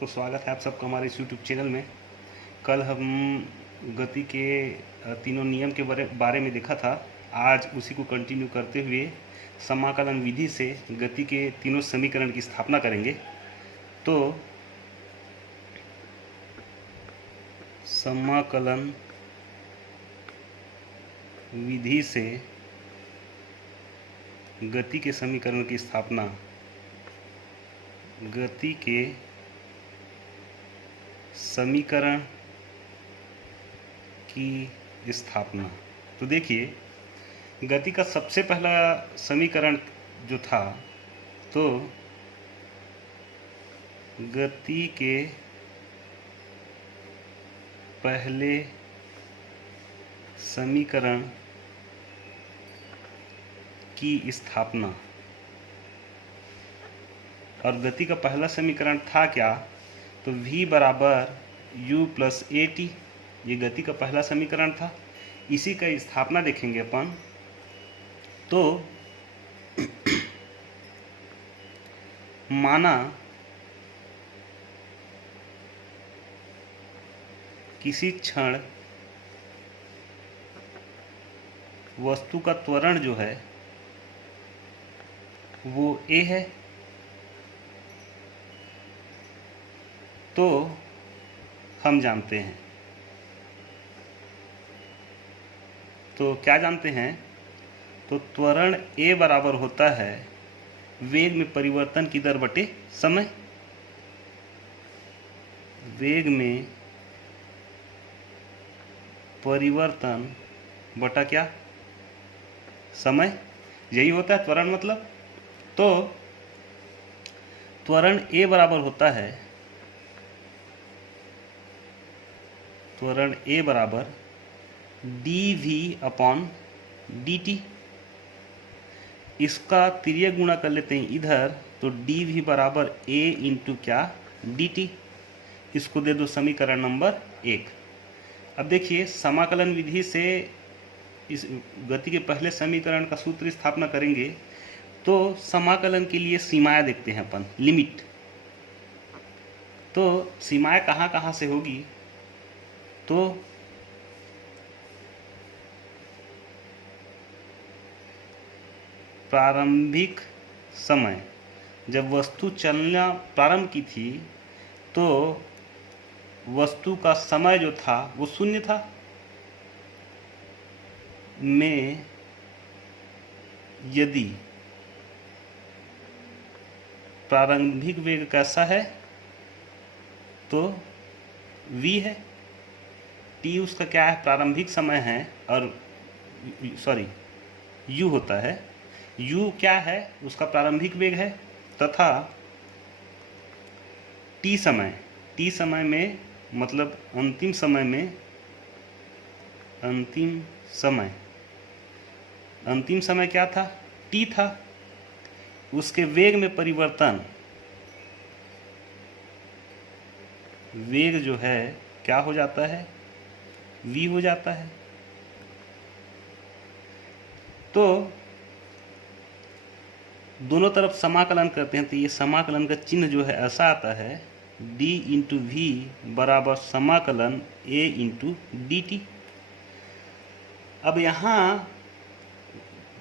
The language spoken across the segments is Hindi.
तो स्वागत है आप सबका हमारे इस यूट्यूब चैनल में। कल हम गति के तीनों नियम के बारे में देखा था। आज उसी को कंटिन्यू करते हुए समाकलन विधि से गति के तीनों समीकरण की स्थापना करेंगे। तो समाकलन विधि से गति के समीकरण की स्थापना, गति के समीकरण की स्थापना। तो देखिए, गति का सबसे पहला समीकरण जो था, तो गति के पहले समीकरण की स्थापना, और गति का पहला समीकरण था क्या? तो v बराबर u प्लस ए टी, ये गति का पहला समीकरण था। इसी का स्थापना देखेंगे अपन। तो माना किसी क्षण वस्तु का त्वरण जो है वो a है, तो हम जानते हैं, तो क्या जानते हैं? तो त्वरण a बराबर होता है वेग में परिवर्तन की दर बटे समय। वेग में परिवर्तन बटा क्या? समय। यही होता है त्वरण मतलब। तो त्वरण a बराबर होता है, त्वरण a बराबर dv अपॉन dt। इसका तिर्यक गुणा कर लेते हैं इधर, तो dv बराबर a इंटू क्या? dt। इसको दे दो समीकरण नंबर 1। अब देखिए, समाकलन विधि से इस गति के पहले समीकरण का सूत्र स्थापना करेंगे। तो समाकलन के लिए सीमाएं देखते हैं अपन, लिमिट। तो सीमाएं कहाँ कहाँ से होगी? तो प्रारंभिक समय, जब वस्तु चलना प्रारंभ की थी, तो वस्तु का समय जो था वो शून्य था। में यदि प्रारंभिक वेग कैसा है, तो v है। t उसका क्या है? प्रारंभिक समय है, और u होता है। u क्या है? उसका प्रारंभिक वेग है। तथा t समय में मतलब अंतिम समय क्या था? t था। उसके वेग में परिवर्तन, वेग जो है क्या हो जाता है? v हो जाता है। तो दोनों तरफ समाकलन करते हैं, तो ये समाकलन का चिन्ह जो है ऐसा आता है, d इंटू वी बराबर समाकलन a इंटू डी टी। अब यहाँ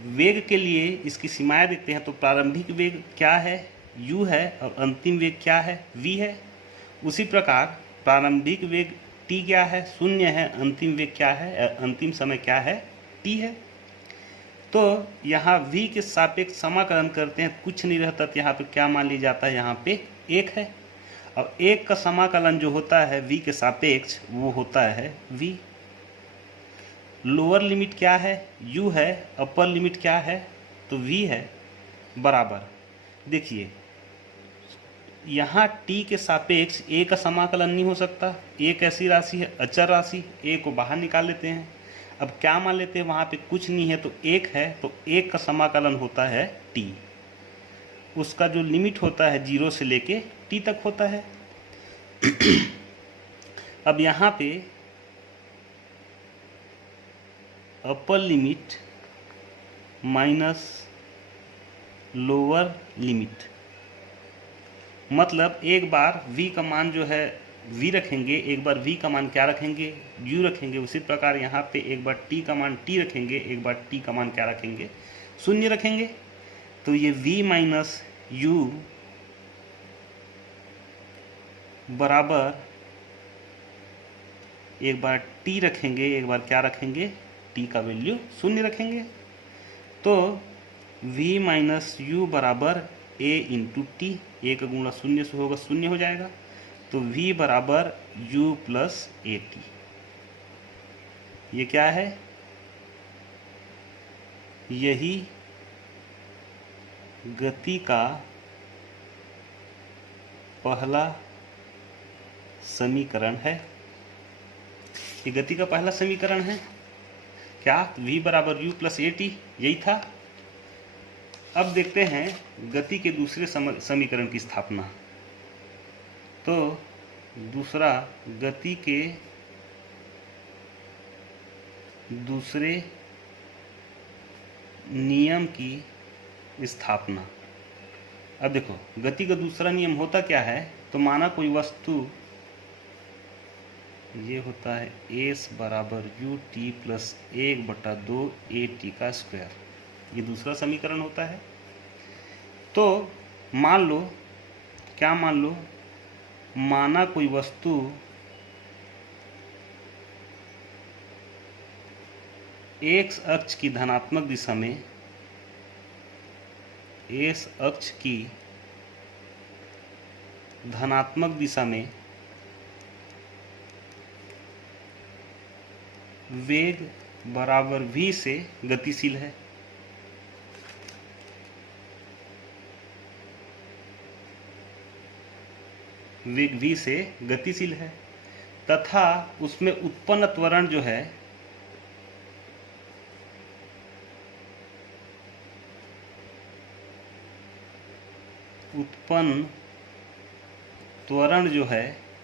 वेग के लिए इसकी सीमाएं देखते हैं। तो प्रारंभिक वेग क्या है? u है, और अंतिम वेग क्या है? v है। उसी प्रकार प्रारंभिक वेग t क्या है? शून्य है। अंतिम वेग क्या है? अंतिम समय क्या है? t है। तो यहाँ v के सापेक्ष समाकलन करते हैं, कुछ नहीं रहता, तो यहाँ पे क्या मान लिया जाता है? यहाँ पे 1 है। अब 1 का समाकलन जो होता है v के सापेक्ष, वो होता है v। लोअर लिमिट क्या है? u है। अपर लिमिट क्या है? तो v है। बराबर, देखिए यहाँ t के सापेक्ष a का समाकलन नहीं हो सकता। a कैसी राशि है? अचर राशि। a को बाहर निकाल लेते हैं। अब क्या मान लेते हैं? वहाँ पे कुछ नहीं है, तो 1 है। तो 1 का समाकलन होता है t। उसका जो लिमिट होता है 0 से लेके t तक होता है। अब यहाँ पे upper limit minus lower limit, मतलब एक बार v का मान जो है v रखेंगे, एक बार v का मान क्या रखेंगे, u रखेंगे। उसी प्रकार यहाँ पे एक बार t का मान t रखेंगे, एक बार t का मान क्या रखेंगे, 0 रखेंगे। तो ये v माइनस u बराबर एक बार t रखेंगे, एक बार क्या रखेंगे, t का वैल्यू 0 रखेंगे। तो v माइनस यू बराबर a इंटू टी, ए का गुणा 0 से होगा, 0 हो जाएगा। तो v बराबर u प्लस ए टी। ये क्या है, यही गति का पहला समीकरण है। ये गति का पहला समीकरण है क्या, v बराबर u प्लस ए टी, यही था। अब देखते हैं गति के दूसरे समीकरण की स्थापना। तो दूसरा, गति के दूसरे नियम की स्थापना। अब देखो गति का दूसरा नियम होता क्या है, तो माना कोई वस्तु, ये होता है s बराबर U T plus 1/2 A T का स्क्वायर, ये दूसरा समीकरण होता है। तो मान लो, क्या मान लो, माना कोई वस्तु x अक्ष की धनात्मक दिशा में, x अक्ष की धनात्मक दिशा में वेग बराबर v से गतिशील है। वेग v से गतिशील है तथा उसमें उत्पन्न त्वरण जो है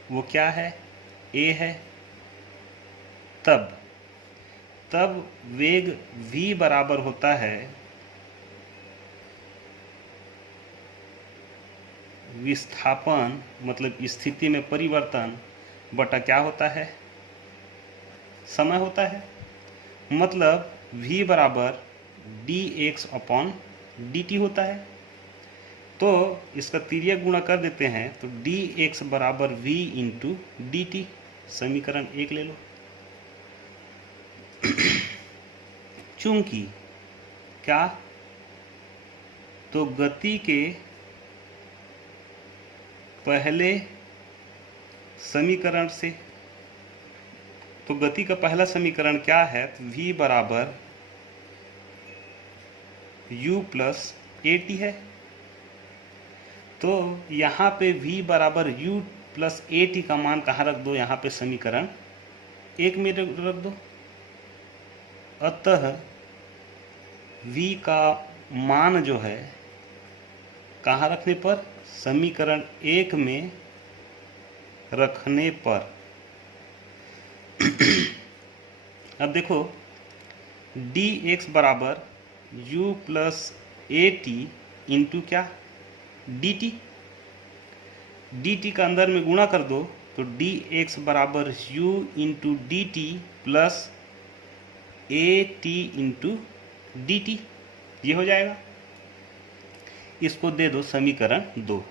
वो क्या है, a है। तब वेग v बराबर होता है विस्थापन, मतलब स्थिति में परिवर्तन बटा क्या होता है, समय होता है। मतलब v बराबर dx अपॉन dt होता है। तो इसका तिर्यक गुणा कर देते हैं, तो dx बराबर v इंटू dt, समीकरण 1 ले लो। चूंकि क्या, तो गति के पहले समीकरण से, तो गति का पहला समीकरण क्या है, तो v बराबर u प्लस ए टी है। तो यहाँ पे v बराबर u प्लस ए टी का मान कहाँ रख दो, यहाँ पे समीकरण 1 में रख दो। अतः v का मान जो है कहाँ रखने पर, समीकरण 1 में रखने पर। अब देखो dx बराबर u plus A T into क्या, dt। dt का अंदर में गुणा कर दो, तो dx बराबर u into D T plus A T into D T, ये हो जाएगा। इसको दे दो समीकरण 2।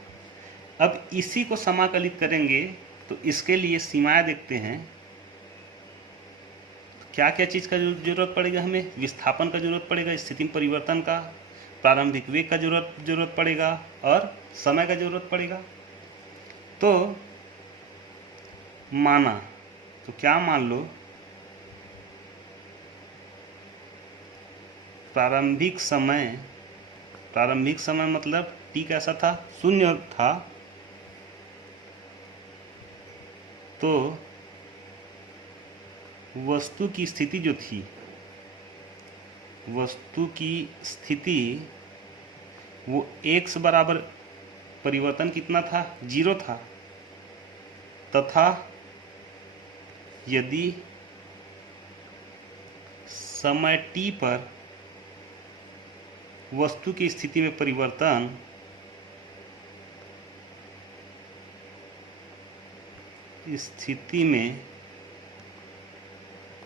अब इसी को समाकलित करेंगे, तो इसके लिए सीमाएं देखते हैं। क्या क्या चीज़ का जरूरत पड़ेगा हमें, विस्थापन का जरूरत पड़ेगा, स्थिति परिवर्तन का, प्रारंभिक वेग का जरूरत पड़ेगा और समय का जरूरत पड़ेगा। तो माना, तो क्या मान लो, प्रारंभिक समय मतलब t कैसा था, 0 था। तो वस्तु की स्थिति जो थी, वस्तु की स्थिति वो x बराबर परिवर्तन कितना था, 0 था। तथा यदि समय t पर वस्तु की स्थिति में परिवर्तन स्थिति में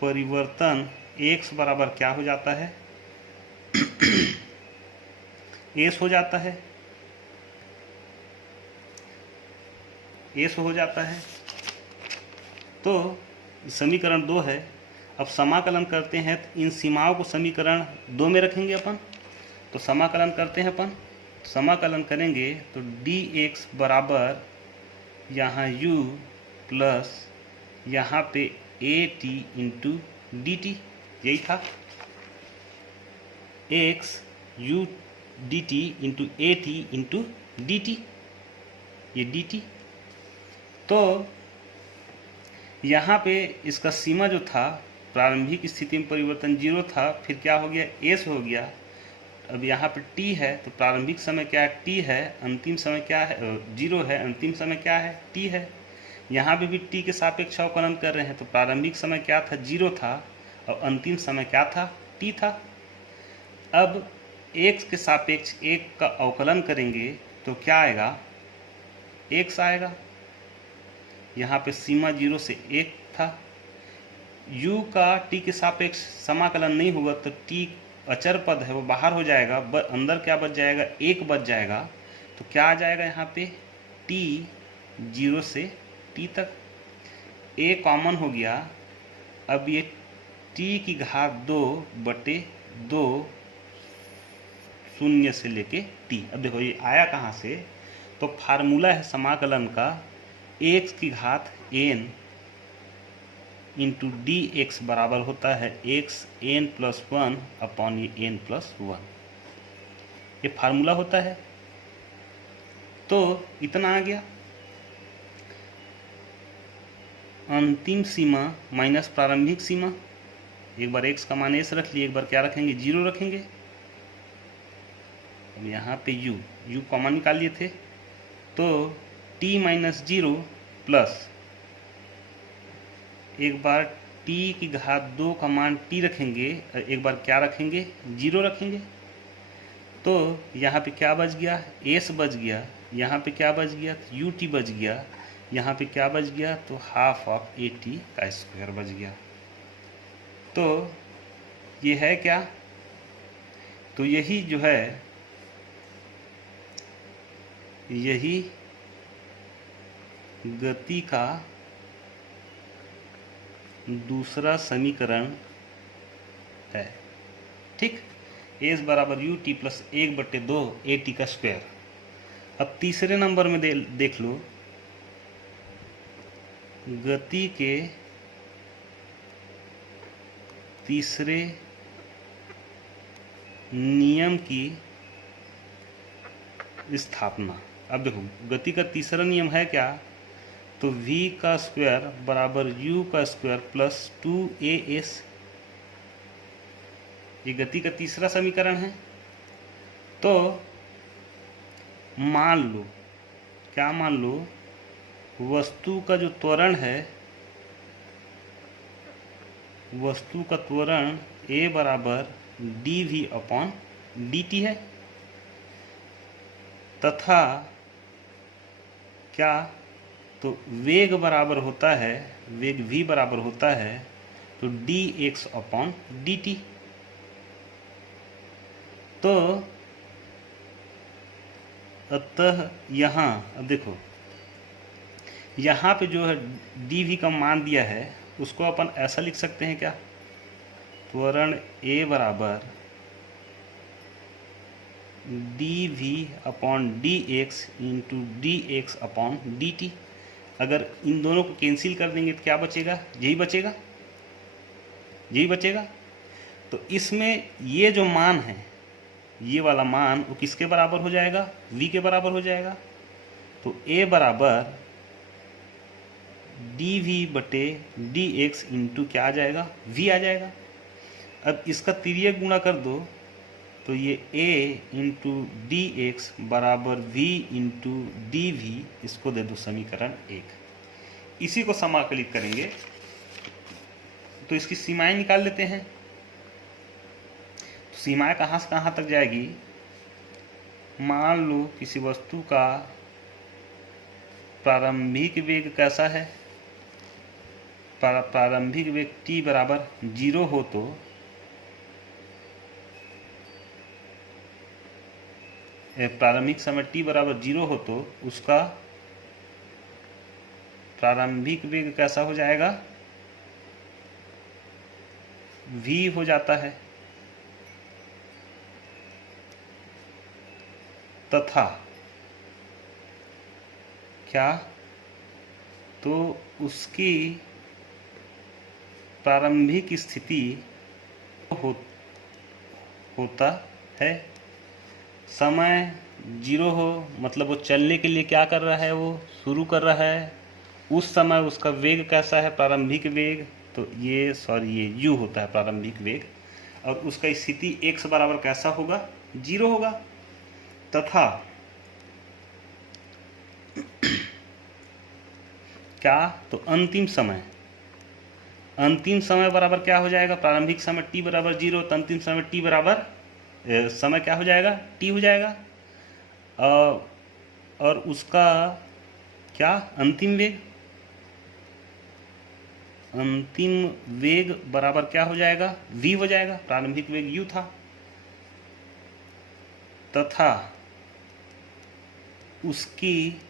परिवर्तन x बराबर क्या हो जाता है, एस हो जाता है, एस हो जाता है। तो समीकरण 2 है। अब समाकलन करते हैं तो इन सीमाओं को समीकरण 2 में रखेंगे अपन। तो समाकलन करते हैं अपन, समाकलन करेंगे तो dx बराबर यहाँ u प्लस यहाँ पे at इंटू डी टी, यही था, x u D T into A T into D T, ये डी टी। तो यहाँ पे इसका सीमा जो था, प्रारंभिक स्थिति में परिवर्तन 0 था, फिर क्या हो गया, एस हो गया। अब यहाँ पे t है, तो प्रारंभिक समय क्या है, t है, अंतिम समय क्या है, 0 है, अंतिम समय क्या है, t है। यहाँ पे भी t के सापेक्ष अवकलन कर रहे हैं, तो प्रारंभिक समय क्या था, 0 था, और अंतिम समय क्या था, t था। अब x के सापेक्ष 1 का अवकलन करेंगे तो क्या आएगा, x आएगा। यहाँ पे सीमा 0 से 1 था। u का t के सापेक्ष समाकलन नहीं होगा तो t अचर पद है वो बाहर हो जाएगा, अंदर क्या बच जाएगा, 1 बच जाएगा। तो क्या आ जाएगा यहाँ पे, t 0 से t तक, a कॉमन हो गया। अब ये t की घात 2 बटे 2 0 से लेके t। अब देखो ये आया कहाँ से, तो फार्मूला है समाकलन का, x की घात n इंटू डी एक्स बराबर होता है x n प्लस 1 अपॉन ये n प्लस 1, ये फार्मूला होता है। तो इतना आ गया, अंतिम सीमा माइनस प्रारंभिक सीमा। एक बार x का मान s रख लिए, एक बार क्या रखेंगे, 0 रखेंगे। अब यहाँ पे u कॉमन निकाल लिए थे, तो t माइनस 0 प्लस एक बार t की घात 2 का मान t रखेंगे, एक बार क्या रखेंगे, 0 रखेंगे। तो यहाँ पे क्या बच गया, s बच गया, यहाँ पे क्या बच गया, ut बच गया, यहाँ पे क्या बच गया, तो हाफ ऑफ at का स्क्वायर बच गया। तो ये है क्या, तो यही जो है, यही गति का दूसरा समीकरण है, ठीक। एस बराबर U T plus 1/2 A T का स्क्वायर। अब तीसरे नंबर में देख लो, गति के तीसरे नियम की स्थापना। अब देखो गति का तीसरा नियम है क्या, तो v का स्क्वायर बराबर u का स्क्वायर प्लस 2as, ये गति का तीसरा समीकरण है। तो मान लो, क्या मान लो, वस्तु का जो त्वरण है, वस्तु का त्वरण a बराबर dv अपॉन dt है, तथा क्या, तो वेग बराबर होता है, वेग v बराबर होता है तो dx अपॉन dt। तो अतः यहाँ अब देखो, यहाँ पे जो है dv का मान दिया है, उसको अपन ऐसा लिख सकते हैं क्या, त्वरण a बराबर dv upon dx into dx upon dt। अगर इन दोनों को कैंसिल कर देंगे तो क्या बचेगा, यही बचेगा, यही बचेगा। तो इसमें ये जो मान है, ये वाला मान वो किसके बराबर हो जाएगा, v के बराबर हो जाएगा। तो a बराबर dv बटे dx इंटू क्या आ जाएगा, v आ जाएगा। अब इसका तिर्यक गुणा कर दो, तो ये a इंटू डी एक्स बराबर v इंटू डी वी, इसको दे दो समीकरण 1। इसी को समाकलित करेंगे तो इसकी सीमाएं निकाल लेते हैं। तो सीमाएं कहाँ से कहाँ तक जाएगी, मान लो किसी वस्तु का प्रारंभिक वेग कैसा है, प्रारंभिक वेग t बराबर 0 हो तो प्रारंभिक समय t बराबर 0 हो तो उसका प्रारंभिक वेग कैसा हो जाएगा, v हो जाता है। तथा क्या, तो उसकी प्रारंभिक स्थिति होता है, समय 0 हो मतलब वो चलने के लिए क्या कर रहा है, वो शुरू कर रहा है। उस समय उसका वेग कैसा है, प्रारंभिक वेग, तो ये u होता है प्रारंभिक वेग, और उसका स्थिति x बराबर कैसा होगा, 0 होगा। तथा क्या, तो अंतिम समय बराबर क्या हो जाएगा, प्रारंभिक समय t बराबर 0, तो अंतिम समय t बराबर समय क्या हो जाएगा, t हो जाएगा। और उसका क्या, अंतिम वेग बराबर क्या हो जाएगा, v हो जाएगा, प्रारंभिक वेग u था। तथा उसकी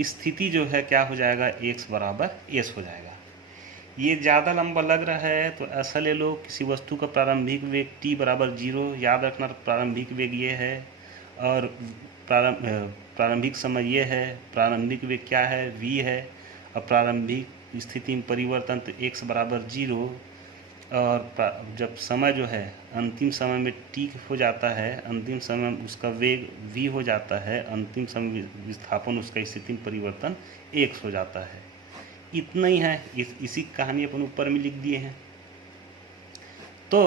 स्थिति जो है क्या हो जाएगा, x बराबर s हो जाएगा। ये ज़्यादा लंबा लग रहा है तो ऐसा ले लो, किसी वस्तु का प्रारंभिक वेग t बराबर 0, याद रखना प्रारंभिक वेग ये है और प्रारंभिक समय ये है, प्रारंभिक वेग क्या है, v है, और प्रारंभिक स्थिति में परिवर्तन तो x बराबर 0, और जब समय जो है अंतिम समय में t हो जाता है, अंतिम समय में उसका वेग v हो जाता है, अंतिम समय विस्थापन उसका स्थिति में परिवर्तन x हो जाता है। इतना ही है, इसी कहानी अपन ऊपर में लिख दिए हैं। तो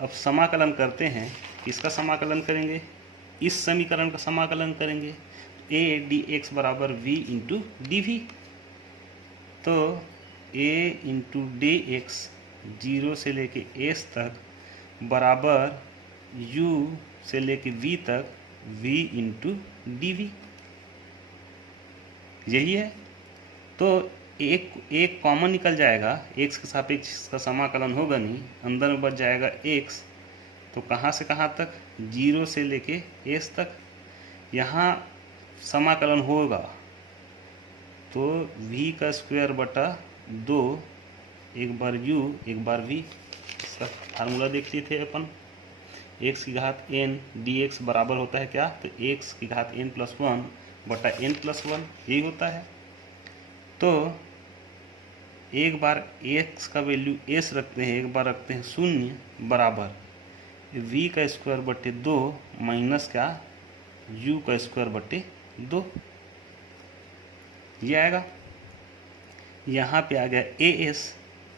अब समाकलन करते हैं, किसका समाकलन करेंगे, इस समीकरण का समाकलन करेंगे। a dx बराबर v इंटू डी वी, तो a इंटू डी एक्स 0 से लेके s तक बराबर u से लेके v तक v इंटू डी वी, यही है। तो एक कॉमन निकल जाएगा, x के सापेक्ष इसका समाकलन होगा नहीं, अंदर में बच जाएगा x, तो कहाँ से कहाँ तक, 0 से लेके s तक। यहाँ समाकलन होगा तो v का स्क्वायर बटा 2, एक बार u एक बार v, इसका फार्मूला देख लिए थे अपन, x की घात n dx बराबर होता है क्या, तो x की घात n प्लस 1 बटा n प्लस 1, यही होता है। तो एक बार x का वैल्यू s रखते हैं, एक बार रखते हैं 0, बराबर v का स्क्वायर बटे 2 माइनस क्या, u का स्क्वायर बटे 2, ये आएगा। यहाँ पे आ गया as,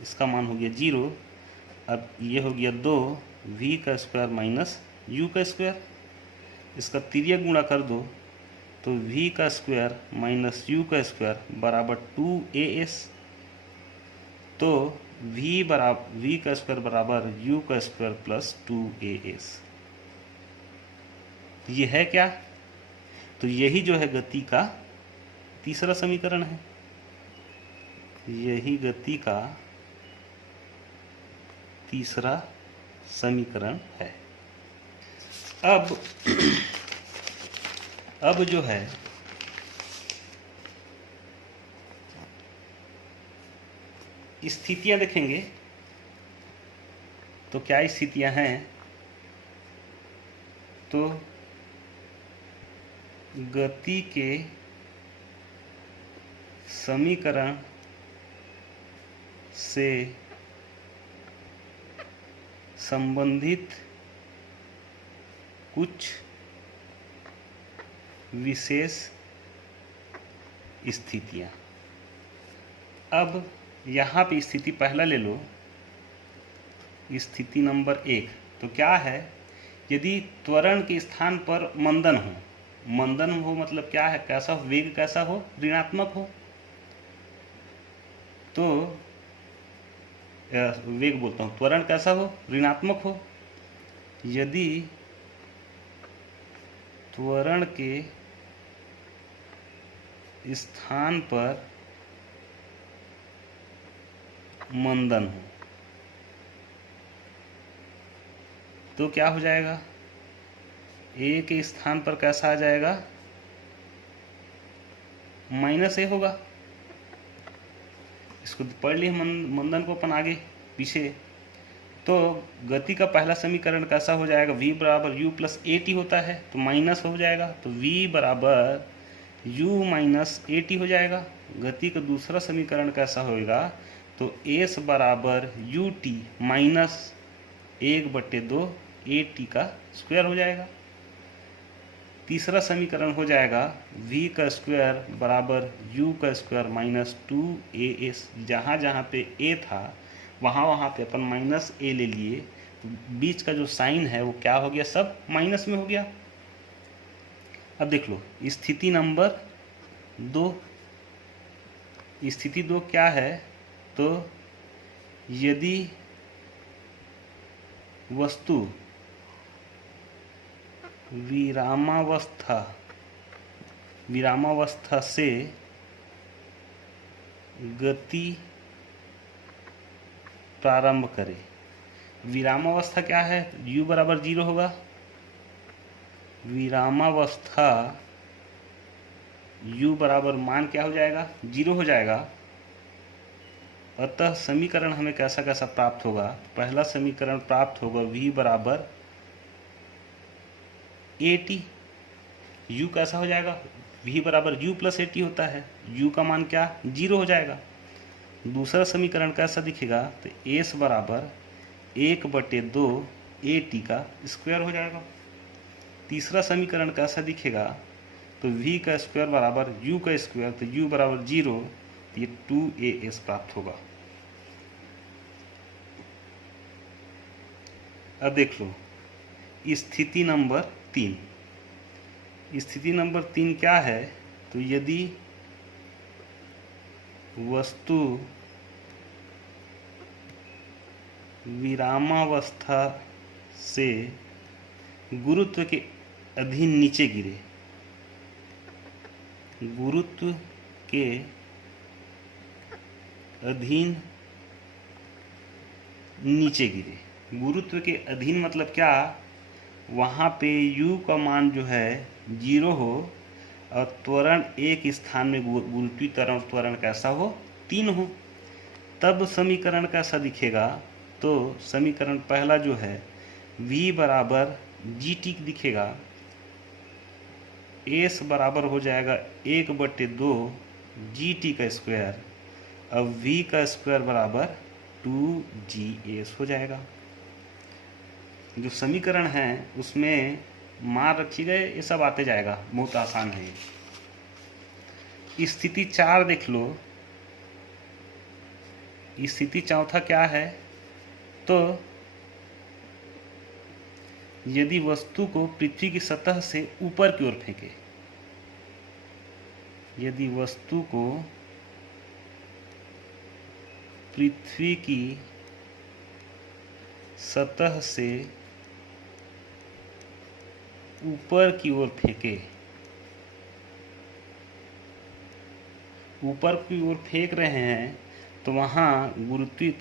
इसका मान हो गया 0, अब ये हो गया 2 v का स्क्वायर माइनस u का स्क्वायर, इसका तिर्यक गुणा कर दो तो v का स्क्वायर माइनस u का स्क्वायर बराबर 2as, तो v का स्क्वायर बराबर u का स्क्वायर प्लस 2as, ये है क्या, तो यही जो है गति का तीसरा समीकरण है, यही गति का तीसरा समीकरण है। अब जो है स्थितियां देखेंगे, तो क्या स्थितियां हैं, तो गति के समीकरण से संबंधित कुछ विशेष स्थितियां। अब यहाँ पे स्थिति पहला ले लो, स्थिति नंबर 1, तो क्या है, यदि त्वरण के स्थान पर मंदन हो मतलब क्या है, कैसा हो, वेग कैसा हो, ऋणात्मक हो, तो वेग बोलता हूँ, त्वरण कैसा हो, ऋणात्मक हो। यदि त्वरण के स्थान पर मंदन हो तो क्या हो जाएगा, ए के स्थान पर कैसा आ जाएगा, -a होगा। इसको पढ़ लिए मंदन को अपन आगे पीछे। तो गति का पहला समीकरण कैसा हो जाएगा, v बराबर u प्लस ए टी होता है तो माइनस हो जाएगा, तो v बराबर u माइनस ए टी हो जाएगा। गति का दूसरा समीकरण कैसा होगा, तो s बराबर u T minus 1/2 A T का स्क्वायर हो जाएगा। तीसरा समीकरण हो जाएगा v का स्क्वायर बराबर u का स्क्वायर माइनस 2as। जहाँ जहाँ पे a था वहाँ पे अपन माइनस a ले लिए, तो बीच का जो साइन है वो क्या हो गया, सब माइनस में हो गया। अब देख लो स्थिति नंबर 2। स्थिति 2 क्या है, तो यदि वस्तु विरामावस्था से गति प्रारंभ करे। विरामावस्था क्या है, u बराबर 0 होगा। विरामावस्था u बराबर मान क्या हो जाएगा, 0 हो जाएगा। अतः समीकरण हमें कैसा कैसा प्राप्त होगा, पहला समीकरण प्राप्त होगा v बराबर ए टी। u कैसा हो जाएगा, v बराबर u प्लस ए टी होता है, u का मान क्या 0 हो जाएगा। दूसरा समीकरण कैसा दिखेगा, तो s बराबर 1/2 ए टी का स्क्वायर हो जाएगा। तीसरा समीकरण कैसा दिखेगा, तो v का स्क्वायर बराबर u का स्क्वायर, तो u बराबर 0, तो ये 2as प्राप्त होगा। अब देख लो स्थिति नंबर 3। स्थिति नंबर 3 क्या है, तो यदि वस्तु विरामावस्था से गुरुत्व के अधीन नीचे गिरे, गुरुत्व के अधीन नीचे गिरे। गुरुत्व के अधीन मतलब क्या, वहाँ पे u का मान जो है 0 हो और त्वरण एक स्थान में गुरुत्वीय त्वरण कैसा हो, 3 हो, तब समीकरण कैसा दिखेगा, तो समीकरण पहला जो है v बराबर जी टी दिखेगा। s बराबर हो जाएगा 1/2 जी टी का स्क्वायर। अब v का स्क्वायर बराबर 2gs हो जाएगा। जो समीकरण है उसमें मान रखी गए, ये सब आते जाएगा, बहुत आसान है ये। स्थिति 4 देख लो। स्थिति चौथा क्या है, तो यदि वस्तु को पृथ्वी की सतह से ऊपर की ओर फेंके, यदि वस्तु को पृथ्वी की सतह से ऊपर की ओर फेंके, ऊपर की ओर फेंक रहे हैं, तो वहाँ गुरुत्वीय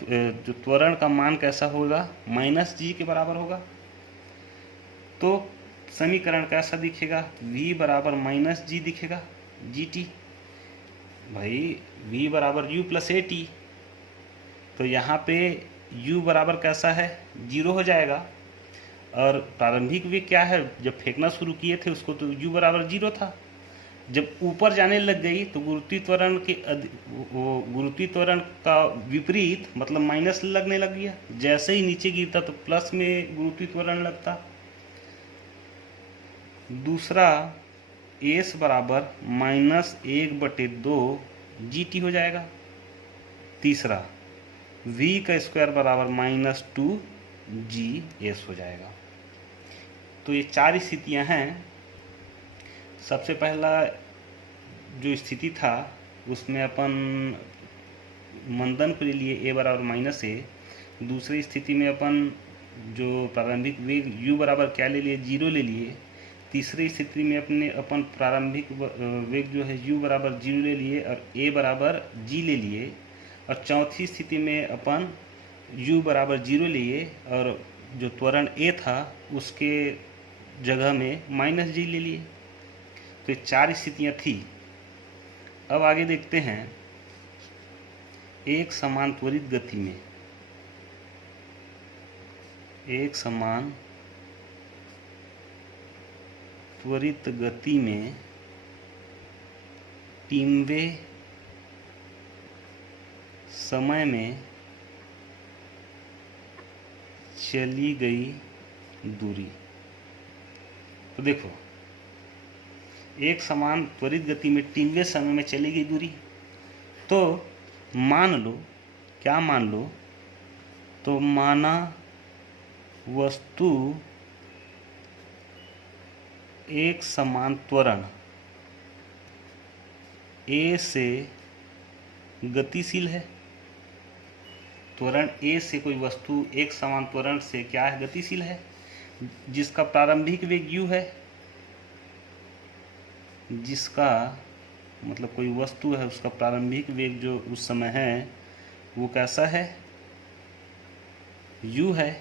जो त्वरण का मान कैसा होगा, -g के बराबर होगा। तो समीकरण कैसा दिखेगा, v बराबर -g दिखेगा, जी टी। भाई v बराबर u प्लस ए टी, तो यहाँ पे u बराबर कैसा है, 0 हो जाएगा। और प्रारंभिक वेग क्या है, जब फेंकना शुरू किए थे उसको तो u बराबर 0 था। जब ऊपर जाने लग गई तो गुरुत्वीय त्वरण का विपरीत मतलब माइनस लगने लग गया। जैसे ही नीचे गिरता तो प्लस में गुरुत्वीय त्वरण लगता। दूसरा s बराबर -1/2 जी टी हो जाएगा। तीसरा v का स्क्वायर बराबर -2gs हो जाएगा। तो ये 4 स्थितियां हैं। सबसे पहला जो स्थिति था उसमें अपन मंदन के लिए a बराबर -a। दूसरी स्थिति में अपन जो प्रारंभिक वेग u बराबर क्या ले लिए, 0 ले लिए। तीसरी स्थिति में अपन प्रारंभिक वेग जो है u बराबर 0 ले लिए और a बराबर g ले लिए, और चौथी स्थिति में अपन u बराबर 0 लिए और जो त्वरण a था उसके जगह में -g ले लिए। तो ये 4 स्थितियाँ थी। अब आगे देखते हैं एक समान त्वरित गति में, एक समान त्वरित गति में टीमवे समय में चली गई दूरी। तो देखो, एक समान त्वरित गति में टीमवे समय में चली गई दूरी, तो मान लो, क्या मान लो, तो माना वस्तु एक समान त्वरण a से गतिशील है। त्वरण a से कोई वस्तु एक समान त्वरण से क्या है, गतिशील है, जिसका प्रारंभिक वेग u है, जिसका मतलब कोई वस्तु है उसका प्रारंभिक वेग जो उस समय है वो कैसा है, u है,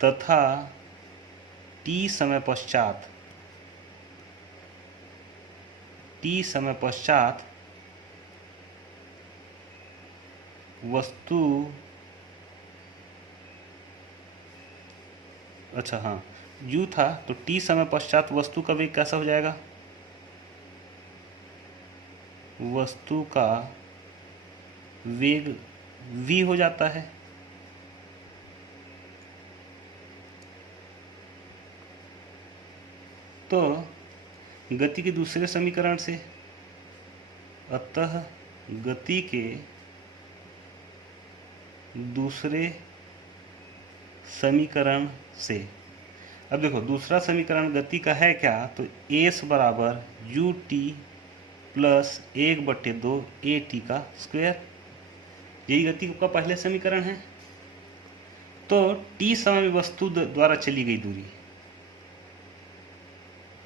तथा t समय पश्चात वस्तु, अच्छा हाँ, u था तो t समय पश्चात वस्तु का वेग कैसा हो जाएगा, वस्तु का वेग v हो जाता है। तो गति के दूसरे समीकरण से, अतः गति के दूसरे समीकरण से, अब देखो दूसरा समीकरण गति का है क्या, तो s बराबर u t plus 1/2 a t का स्क्वायर, यही गति का पहले समीकरण है। तो t समय में वस्तु द्वारा चली गई दूरी,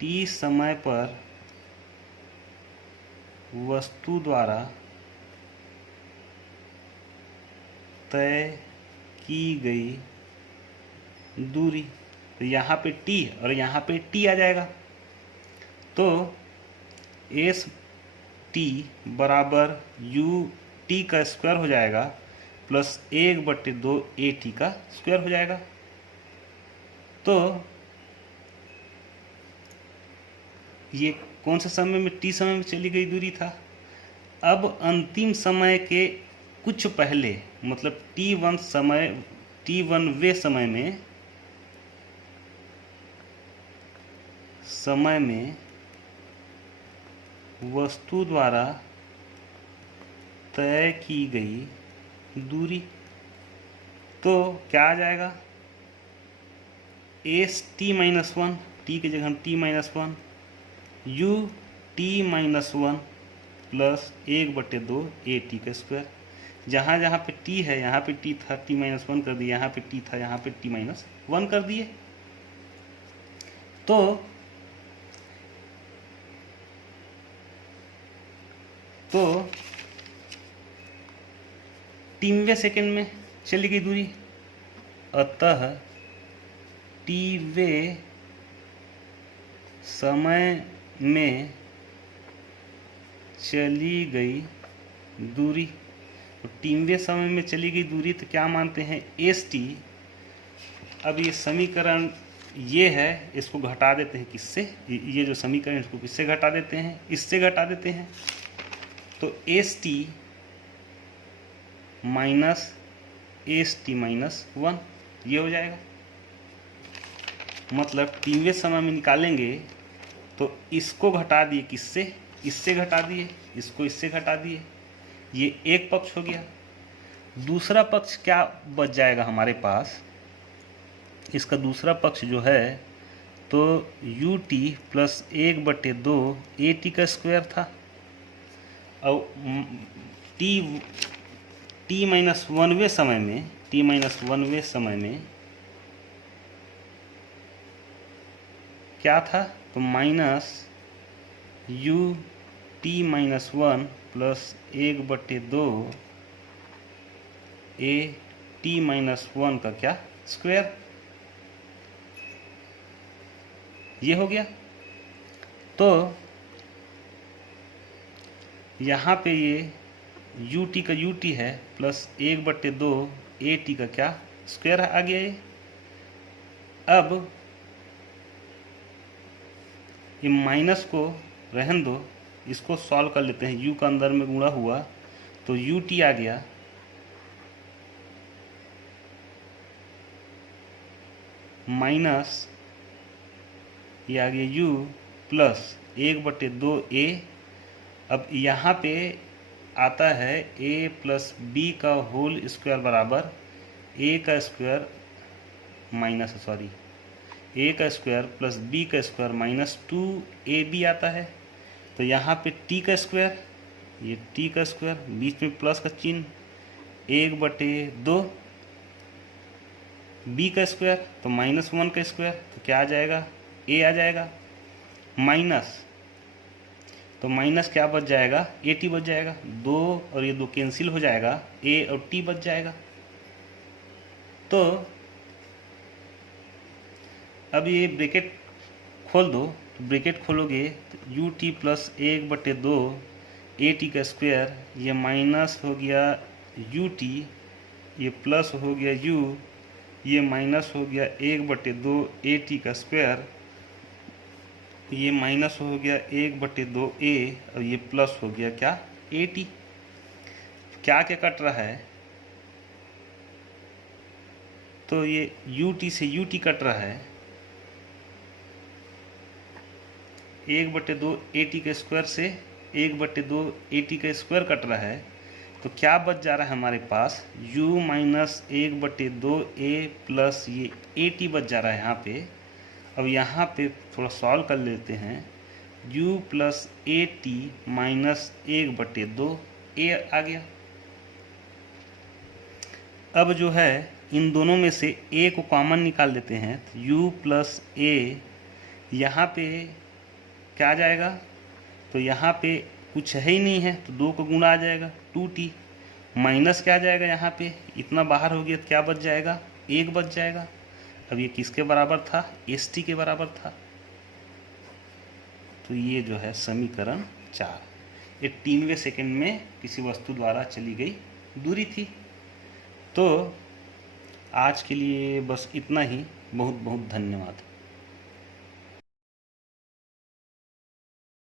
t समय पर वस्तु द्वारा तय की गई दूरी, तो यहाँ पे t और यहाँ पे t आ जाएगा। तो s t बराबर u t का स्क्वायर हो जाएगा प्लस 1/2 a t का स्क्वायर हो जाएगा। तो ये कौन सा समय में, t समय में चली गई दूरी था। अब अंतिम समय के कुछ पहले, मतलब t1 वे समय में वस्तु द्वारा तय की गई दूरी, तो क्या आ जाएगा, s t-1, t की जगह t-1, u t-1 plus 1/2 a t का स्क्वायर। जहाँ जहाँ पे t है यहाँ पे t था, t-1 कर दिए, यहाँ पे t था, यहाँ पे t-1 कर दिए। तो टीमवे सेकेंड में चली गई दूरी, अतः टीवे समय में चली गई दूरी। तो टीमवे समय में चली गई दूरी तो क्या मानते हैं, एस टी। अब ये समीकरण ये है, इसको घटा देते हैं किससे, ये जो समीकरण इसको किससे घटा देते हैं, इससे घटा देते हैं। तो एस टी माइनस -1 ये हो जाएगा। मतलब टीमवे समय में निकालेंगे तो इसको घटा दिए किससे, इससे घटा दिए, इसको इससे घटा दिए, ये एक पक्ष हो गया। दूसरा पक्ष क्या बच जाएगा हमारे पास, इसका दूसरा पक्ष जो है तो U T plus 1/2 A T का स्क्वायर था। और t-1वें समय में, 1वें समय में क्या था, तो minus U T minus 1 plus 1/2 A T minus 1 का क्या स्क्वायर, ये हो गया। तो यहाँ पे ये यू टी का यू टी है प्लस 1/2 ए टी का क्या स्क्वायर आ गया ये। अब ये माइनस को रहन दो, इसको सॉल्व कर लेते हैं। यू का अंदर में गुणा हुआ तो यू टी आ गया माइनस ये आ गया यू प्लस 1/2 ए। अब यहाँ पे आता है a प्लस बी का होल स्क्वायर बराबर a का स्क्वायर माइनस a का स्क्वायर प्लस b का स्क्वायर माइनस 2ab आता है। तो यहाँ पे t का स्क्वायर, ये t का स्क्वायर, बीच में प्लस का चिन्ह, 1/2 b का स्क्वायर तो -1 का स्क्वायर, तो क्या आ जाएगा, a आ जाएगा, माइनस तो माइनस क्या बच जाएगा, ए टी बच जाएगा, 2 और ये 2 कैंसिल हो जाएगा, ए और टी बच जाएगा। तो अब ये ब्रैकेट खोल दो, तो ब्रैकेट खोलोगे तो U T plus 1/2 A T का स्क्वायर, ये माइनस हो गया यू टी, ये प्लस हो गया यू, ये माइनस हो गया 1/2 ए टी का स्क्वायर, ये माइनस हो गया 1/2 ए और ये प्लस हो गया क्या, ए टी। क्या क्या कट रहा है, तो ये यू टी से यू टी कट रहा है, 1/2 ए टी के स्क्वायर से 1/2 ए टी का स्क्वायर कट रहा है। तो क्या बच जा रहा है हमारे पास, u माइनस 1/2 ए प्लस ये ए टी बच जा रहा है यहाँ पे। अब यहाँ पे थोड़ा सॉल्व कर लेते हैं, u plus A T minus 1/2 ए आ गया। अब जो है इन दोनों में से a को कॉमन निकाल लेते हैं, तो u प्लस ए, यहाँ पे क्या आ जाएगा, तो यहाँ पे कुछ है ही नहीं है तो 2 का गुणा आ जाएगा 2t, माइनस क्या आ जाएगा, यहाँ पे इतना बाहर हो गया तो क्या बच जाएगा, 1 बच जाएगा। अब ये किसके बराबर था, एस टी के बराबर था। तो ये जो है समीकरण 4, ये 3वें सेकंड में किसी वस्तु द्वारा चली गई दूरी थी। तो आज के लिए बस इतना ही, बहुत बहुत धन्यवाद।